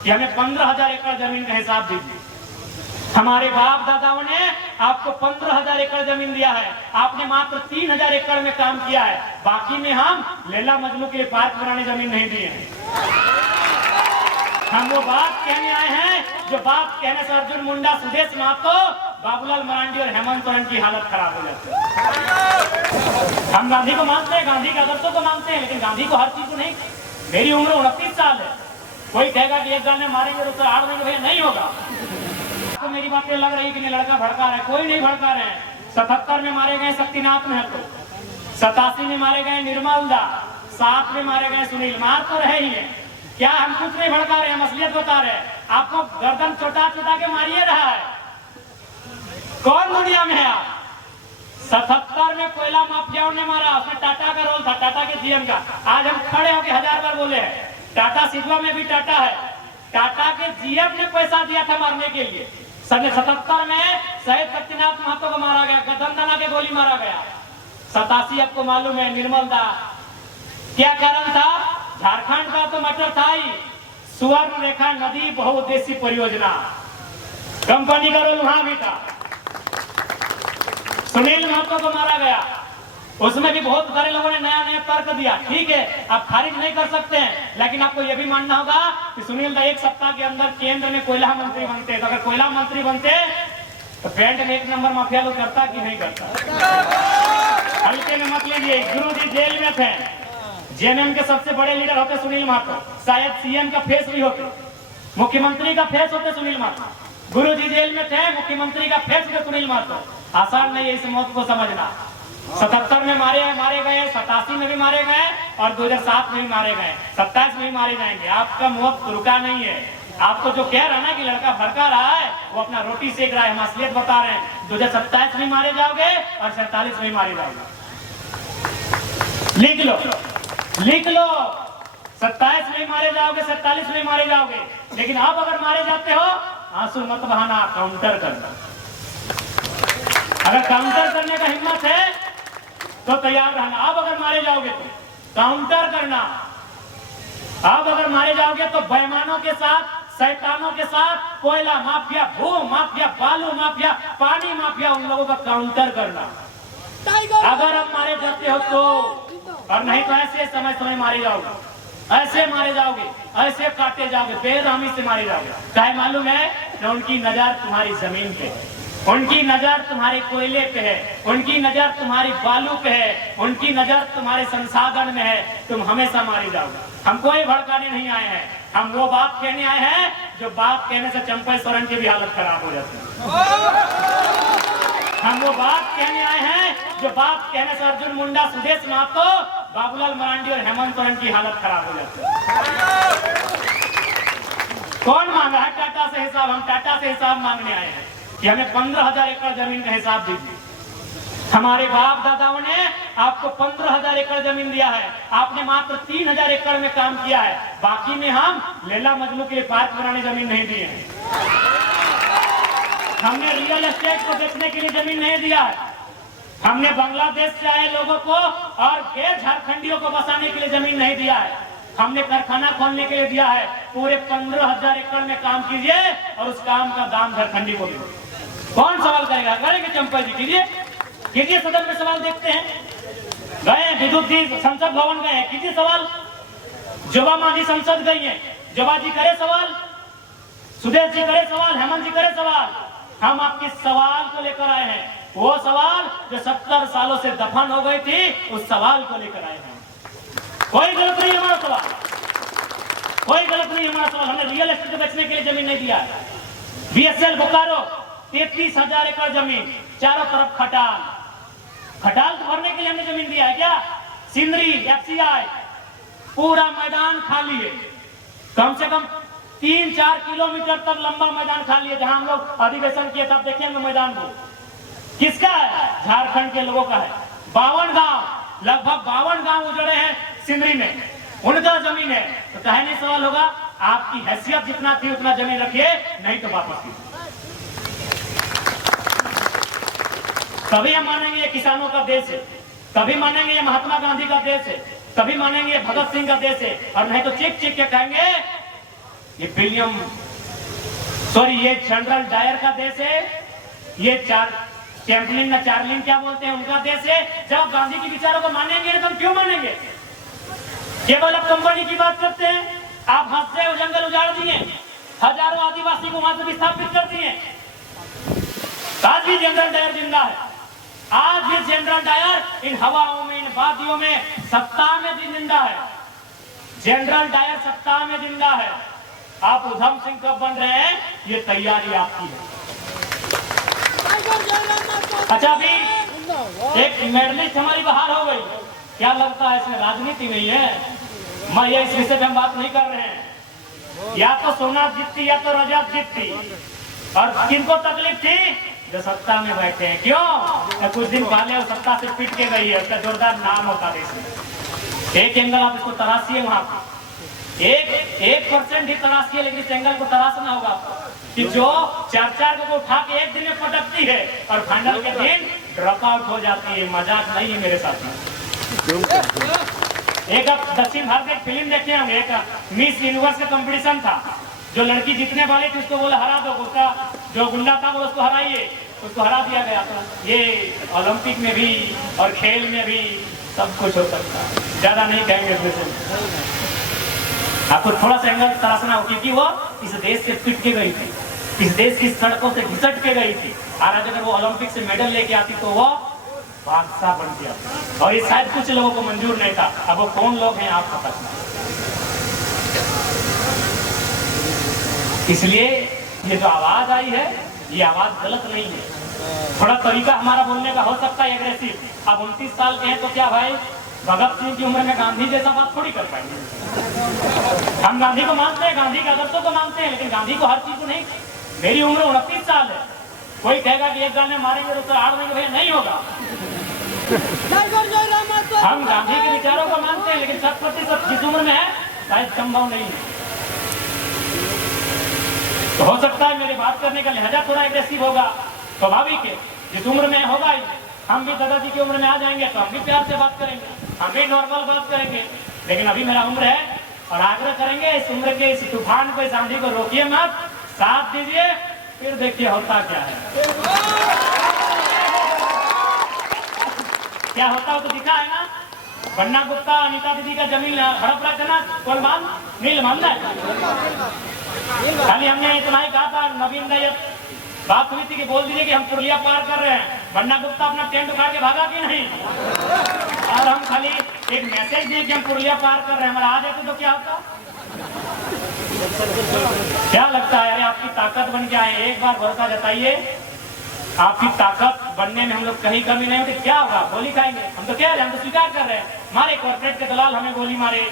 कि हमें 15,000 एकड़ जमीन का हिसाब दीजिए। हमारे बाप दादाओं ने आपको 15,000 एकड़ जमीन दिया है, आपने मात्र 3,000 एकड़ में काम किया है, बाकी में हम लैला मजनू के लिए पार्क बनाने जमीन नहीं दिए हैं। हम वो बात कहने आए हैं जो बात कहने से अर्जुन मुंडा, सुदेश महतो, बाबूलाल मरांडी और हेमंत सोरेन की हालत खराब हो जाती है। हम गांधी को मानते हैं, गांधी के आदर्शों को मानते हैं, लेकिन गांधी को हर चीज को नहीं। मेरी उम्र 29 साल है, कोई कहेगा कि एक गाल में मारेंगे तो 8 देंगे, भैया नहीं होगा। तो मेरी बातें लग रही कि लड़का भड़का रहा है, कोई नहीं भड़का रहे हैं। 77 में मारे गए शक्तिनाथ महतो, 87 में मारे गए निर्मल दास, 7 में मारे गए सुनील। मार तो रहे ही है, क्या हम कुछ नहीं भड़का रहे हैं, असलियत बता रहे हैं। आपको गर्दन छोटा छोटा के मारिए रहा है, कौन दुनिया में है आप? 77 में कोयला माफियाओं ने मारा, उसमें टाटा का रोल था, टाटा के जीएम का। आज हम खड़े होकर 1000 बार बोले हैं, टाटा सिधवा में भी टाटा है, टाटा के जीएम ने पैसा दिया था मारने के लिए। 77 में शहीद शक्तिनाथ महतो को मारा गया, गदन के गोली मारा गया। 87 आपको मालूम है निर्मल दास, क्या कारण था? झारखंड का तो मटर था ही, सुवर्ण रेखा नदी बहुउद्देशीय परियोजना, कंपनी का रोल वहां भी था। सुनील महतो को मारा गया, उसमें भी बहुत सारे लोगों ने नया नया तर्क दिया। ठीक है, आप खारिज नहीं कर सकते हैं, लेकिन आपको यह भी मानना होगा कि सुनील दा 1 सप्ताह के अंदर केंद्र में कोयला मंत्री बनते। तो अगर कोयला मंत्री बनते तो पेंट में 1 नंबर माफिया लोग करता कि नहीं करता? हल्के में मत लीजिए। गुरु जी जेल में थे, जेएमएम के सबसे बड़े लीडर होते सुनील महतो, शायद सीएम का फेस भी होते, मुख्यमंत्री का फेस होते सुनील महतो। गुरु जी जेल में थे, मुख्यमंत्री का फेस थे सुनील महतो। आसान नहीं है इस मौत को समझना। 77 में मारे गए, 87 में भी मारे गए और 2007 में भी मारे गए, 27 में भी मारे जाएंगे। आपका मौत रुका नहीं है। आपको जो कह रहा है ना कि लड़का भड़का रहा है, वो अपना रोटी सेक रहा है, हम असलियत बता रहे हैं। 2027 में मारे जाओगे और 47 में मारे जाओगे। लिख लो 27 में मारे जाओगे, 47 में मारे जाओगे। लेकिन आप अगर मारे जाते हो, आंसू मत बहाना, काउंटर करना। अगर काउंटर करने का हिम्मत है तो तैयार रहना। आप अगर मारे जाओगे तो काउंटर करना। आप अगर मारे जाओगे तो बेईमानों के साथ, शैतानों के साथ, कोयला माफिया, भू माफिया, बालू माफिया, पानी माफिया, उन लोगों का काउंटर करना। अगर आप मारे जाते हो तो, और नहीं तो ऐसे समय मारे जाओगे, ऐसे मारे जाओगे, ऐसे काटे जाओगे, बेरहमी से मारे जाओगे। चाहे मालूम है कि उनकी नजर तुम्हारी जमीन पे है, उनकी नजर तुम्हारे कोयले पे है, उनकी नजर तुम्हारी बालू पे है, उनकी नजर तुम्हारे संसाधन में है। तुम हमेशा मारे जाओगे। हम कोई भड़काने नहीं आए हैं, हम वो बात कहने आए हैं जो बात कहने से चंपा सोरेन की भी हालत खराब हो जाती है। हम वो बात कहने आए हैं जो बात कहने से अर्जुन मुंडा, सुदेश महतो, बाबूलाल मरांडी और हेमंत सोरेन की हालत खराब हो जाती है। कौन मांगा है टाटा से हिसाब? हम टाटा से हिसाब मांगने आए हैं कि हमें 15,000 एकड़ जमीन का हिसाब दीजिए। हमारे बाप दादाओं ने आपको 15,000 एकड़ जमीन दिया है, आपने मात्र 3,000 एकड़ में काम किया है, बाकी में हम लैला मजनू के लिए पार्क बनाने जमीन नहीं दिए हैं। हमने रियल एस्टेट को बेचने के लिए जमीन नहीं दिया है। हमने बांग्लादेश से आए लोगों को और गैर झारखंडियों को बसाने के लिए जमीन नहीं दिया है। हमने कारखाना खोलने के लिए दिया है। पूरे 15,000 एकड़ में काम कीजिए और उस काम का दाम झारखंडी को दीजिए। कौन सवाल करेगा? करेंगे चंपा जी, कीजिए सदन में सवाल। देखते हैं, गए विद्युत जी संसद भवन गए, कीजिए सवाल। जोबा मांझी संसद गई है, जोबा जी करे सवाल, सुदेश जी करे सवाल, हेमंत जी करे सवाल। हम आपके सवाल को लेकर आए हैं, वो सवाल जो 70 सालों से दफन हो गई थी, उस सवाल को लेकर आए हैं। कोई गलत नहीं हमारा सवाल, कोई गलत नहीं हमारा सवाल। हमने रियल एस्टेट बेचने के लिए जमीन नहीं दिया है। बीएसएल बोकारो 33,000 एकड़ जमीन, चारों तरफ खटाल तो भरने के लिए हमने जमीन दिया है क्या? सिंदरी, एफसीआई, पूरा मैदान खाली है। कम से कम 3-4 किलोमीटर तक लंबा मैदान खाली है। जहां हम लोग अधिवेशन किए तब देखेंगे मैदान को, किसका है? झारखंड के लोगों का है। 52 गांव, लगभग 52 गांव उजड़े हैं सिंदरी में, उनका जमीन है। तो कहे नहीं सवाल होगा, आपकी हैसियत जितना थी उतना जमीन रखिए, नहीं तो वापस कीजिए। तभी हम मानेंगे ये किसानों का देश है, तभी मानेंगे ये महात्मा गांधी का देश है, तभी मानेंगे भगत सिंह का देश है। और नहीं तो चिक चिक के कहेंगे ये ये जनरल डायर का देश है, ये चैंपलिन ना चार्लिन क्या बोलते हैं उनका देश है। जब गांधी के विचारों को मानेंगे तो हम क्यों मानेंगे? केवल अब कंपनी की बात करते हैं। आप हाथ से जंगल उजाड़ दिए, हजारों आदिवासी को वहां से विस्थापित कर दिए। आज भी जनरल डायर जिंदा है। आज भी जनरल डायर इन हवाओं में, इन वादियों में सत्ता में भी जिंदा है। जनरल डायर सत्ता में जिंदा है। आप उधम सिंह कब बन रहे हैं, ये तैयारी आपकी है। अच्छा, अभी एक मेडलिस्ट हमारी बाहर हो गई, क्या लगता है इसमें राजनीति नहीं है? मैं ये इस विषय पे हम बात नहीं कर रहे हैं। या तो सोनाथ जीतती या तो रजत जीतती, और किनको तकलीफ थी? जो सत्ता में बैठे हैं। क्यों? कुछ दिन पहले वो सत्ता से पिट के गई है, उसका जोरदार नाम होता देश में। एक एंगल आप इसको तराशिए, वहां पे 1% ही तराशिए, लेकिन इस एंगल को तराशना होगा आपको कि जो 4 को उठा के एक दिन में पटकती है और फाइनल के दिन ड्रॉप आउट हो जाती है। मजाक नहीं है मेरे साथी। एक आप दक्षिण भारत की एक फिल्म देखे होंगे, एक मिस यूनिवर्स का कंपटीशन था। जो लड़की जीतने वाली थी उसको बोला हरा दो, उसका जो गुंडा था वो उसको हराइए, उसको हरा दिया गया था। ये ओलंपिक में भी और खेल में भी सब कुछ हो सकता है। ज्यादा नहीं कहेंगे इसमें से। आपको थोड़ा सा एंगल तराशना हो, क्योंकि वो इस देश से पिट के गई थी, इस देश की सड़कों से घिसट के गई थी। आज अगर वो ओलंपिक से मेडल लेके आती तो वो बादशाह बन गया। और ये शायद कुछ लोगों को मंजूर नहीं था। अब वो कौन लोग हैं आपको पता नहीं। इसलिए ये जो आवाज आई है, ये आवाज गलत नहीं है। थोड़ा तरीका हमारा बोलने का हो सकता है एग्रेसिव। अब 29 साल के हैं तो क्या भाई भगत सिंह की उम्र में गांधी जैसा बात थोड़ी कर पाएंगे। हम गांधी को मानते हैं, गांधी के आदर्शों को मानते हैं, लेकिन गांधी को हर चीज को नहीं। मेरी उम्र 29 साल है। कोई कहेगा कि एक गाल में मारेंगे तो हार देंगे, भैया नहीं होगा। हम गांधी के विचारों को मानते हैं, लेकिन 100% जिस उम्र में है शायद संभव नहीं है। तो हो सकता है मेरी बात करने का लहजा थोड़ा एग्रेसिव होगा, स्वाभाविक है। जिस उम्र में होगा ही, हम भी दादाजी की उम्र में आ जाएंगे तो हम भी प्यार से बात करेंगे, हम भी नॉर्मल बात करेंगे। लेकिन अभी मेरा उम्र है और आग्रह करेंगे इस उम्र के इस तूफान को, इस आंधी को रोकिए मत, साथ दीजिए, फिर देखिए होता क्या है। क्या होता हो तो दिखा है ना। बन्ना गुप्ता अनीता दीदी का जमीन हड़प रहा था ना, कौन मान नील मान है। खाली हमने इतना ही कहा था, नवीन दैयत बात हुई थी कि बोल दीजिए कि हम पुरलिया पार कर रहे हैं। बन्ना गुप्ता अपना टेंट उठा के भागा कि नहीं, और हम खाली एक मैसेज दिए कि हम पुरलिया पार कर रहे हैं, हमारा आ जाते तो क्या होता। क्या लगता है? अरे आपकी ताकत बन क्या है, एक बार भरोसा जताइए, आपकी ताकत बनने में हम लोग कहीं कमी नहीं होती। क्या होगा? गोली खाएंगे। हम तो कह रहे हैं, हम तो स्वीकार कर रहे हैं, हमारे कॉर्पोरेट के दलाल हमें गोली मारे,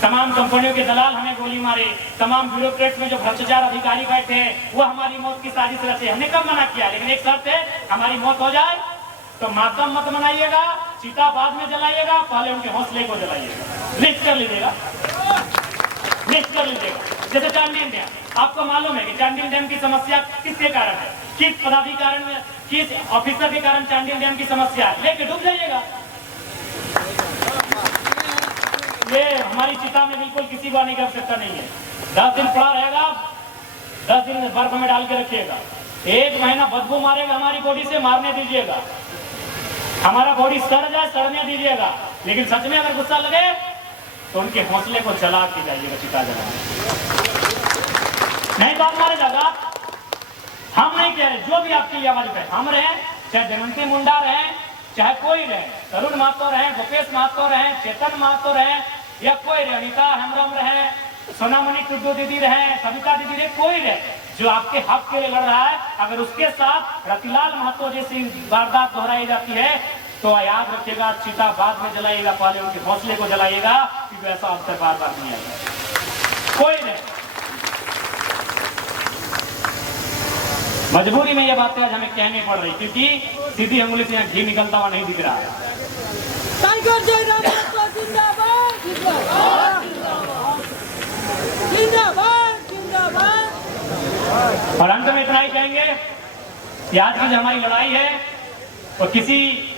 तमाम कंपनियों के दलाल हमें गोली मारे, तमाम ब्यूरोक्रेट्स में जो भ्रष्टाचार अधिकारी बैठे हैं वो हमारी मौत की साजिश रचे। हमने कब मना किया, लेकिन एक शर्त है, हमारी मौत हो जाए तो मातम मत मनाइएगा, चीता बाद में जलाइएगा, पहले उनके हौसले को जलाइएगा। लिस्ट कर लीजिएगा, लिस्ट कर लीजिएगा। जैसे चांडिल डैम, आपको मालूम है कि चांडिल डैम की समस्या किसके कारण है, किस पदाधिकारी में, किस ऑफिसर के कारण चांडिल डैम की समस्या है, लेके डूब जाइएगा। ये हमारी चिता में बिल्कुल किसी को आने की आवश्यकता नहीं है। 10 दिन पड़ा रहेगा, 10 दिन बर्फ में डाल के रखिएगा, 1 महीना बदबू मारेगा हमारी बॉडी से, मारने दीजिएगा। हमारा बॉडी सड़ जाए, सड़ने दीजिएगा, लेकिन सच में अगर गुस्सा लगे तो उनके हौसले को जला के जाइएगा, चिता जला। नहीं तो आप मारे जाएगा। हम नहीं कह रहे, जो भी आपके लिए आवाज उठाए, हम रहे, चाहे जयंती मुंडा रहे, चाहे कोई रहे, तरुण महतो रहे, भूपेश महतो रहे, चेतन महतो रहे, या कोई रहे, अनिता हेम्ब्रम रहे, सोनामणि टुड्डू दीदी रहे, सविता दीदी रहे, कोई रहे, जो आपके हक के लिए लड़ रहा है, अगर उसके साथ रतिलाल महतो जैसी वारदात दोहराई जाती है तो याद रखिएगा, चिता बाद में जलाइएगा, पहले उनके हौसले को जलाइएगा, क्योंकि ऐसा अवसर बार बार नहीं आएगा। कोई नहीं, मजबूरी में ये बातें आज हमें कहनी पड़ रही, क्योंकि सीधी अंगुली से यहाँ घी निकलता हुआ नहीं दिख रहा है। टाइगर जयराम जिंदाबाद, जिंदाबाद, जिंदाबाद। और अंत में इतना ही कहेंगे कि आज की जो हमारी लड़ाई है वो किसी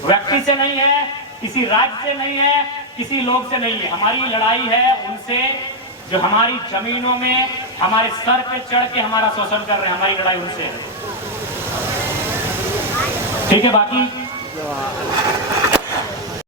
व्यक्ति से नहीं है, किसी राज्य से नहीं है, किसी लोग से नहीं है। हमारी लड़ाई है उनसे जो हमारी जमीनों में हमारे सर पे चढ़ के हमारा शोषण कर रहे हैं। हमारी लड़ाई उनसे है। ठीक है, बाकी